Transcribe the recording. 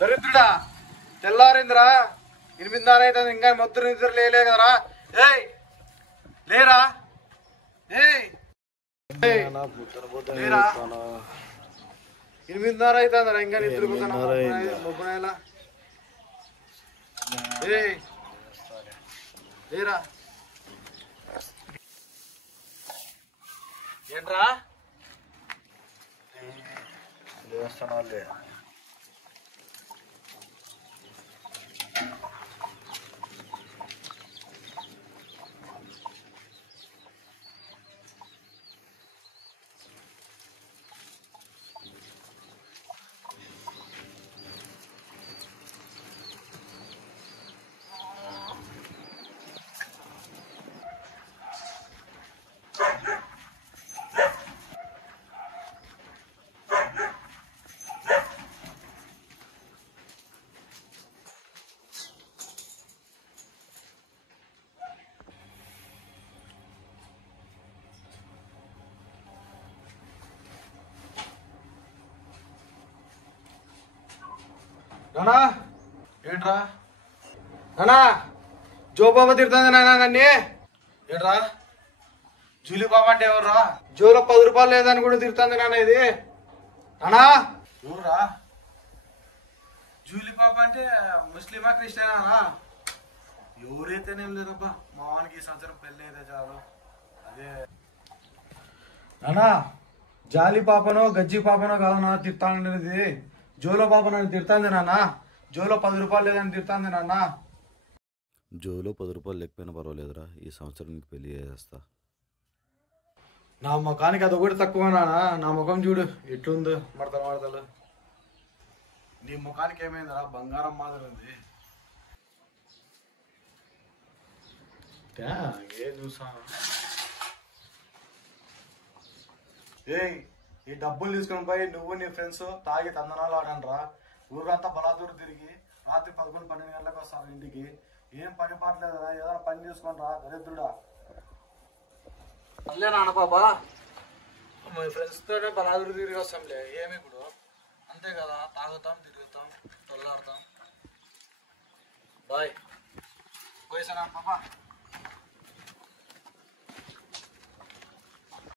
దరిద్రుడా తెల్లారిందిరా 8 అయితే ఇంకా మొత్తం నిద్ర లేలే కదరా. ఏయ్ లేరా, ఏయ్ లేరా, 8:30 అవుతుందిరా ఇంకా నిద్రపోతాను మొబ్బునేలా. ఏయ్ లేరా, ఏంట్రా లేస్తున్నా? నానా ఏంట్రా? నానా జోబాబా తిడుతుంది నానా నన్ను. ఏంట్రా జూలి బాబా అంటే ఎవర్రా? జోలో 10 రూపాయలు లేదని కూడా తిడుతుంది నాన్న. ఇది నానా ఎవర్రా? జూలి బాబా అంటే ముస్లిమా క్రిస్టియనా? ఎవరైతేనేం లేదబ్బా, మా వానికి ఈ సంవత్సరం పెళ్ళి అయితే చాలు. అదే నానా జాలి పాపనో గజ్జి పాపనో కాదన్నా తిడతానది. జోలో పాప నన్ను తిడుతుంది నాన్న. జోలో 10 రూపాయలు లేదని తిడుతుంది నాన్న. జోలో 10 రూపాయలు లేకపోయినా పర్వాలేదురా, ఈ సంవత్సరం నీకు పెళ్లి చేస్తా. నా ముఖానికి అది ఒకటి తక్కువ నాన్న. నా ముఖం చూడు ఎట్లుందో, మడతలు. నీ ముఖానికి ఏమైందిరా? బంగారం మాదిరి ఉంది. ఏ చూసా? ఏయ్ ఈ డబ్బులు తీసుకొని పోయి నువ్వు నీ ఫ్రెండ్స్ తాగి తందనాలు ఆడండ్రా. ఊరంతా బలాదూరు తిరిగి రాత్రి 11-12 గంటలకు వస్తారు ఇంటికి. ఏం పని పాటలేదు కదా, ఏదైనా పని చూసుకొని రా దరిద్రుడా. అట్లే నాన్న బాబా, మీ ఫ్రెండ్స్తో బలాదూరు తిరిగి వస్తాంలే. ఏమి ఇప్పుడు అంతే కదా, తాగుతాం తిరుగుతాం తొల్లాడతాం. బాయ్ పోయేసానా బాబా.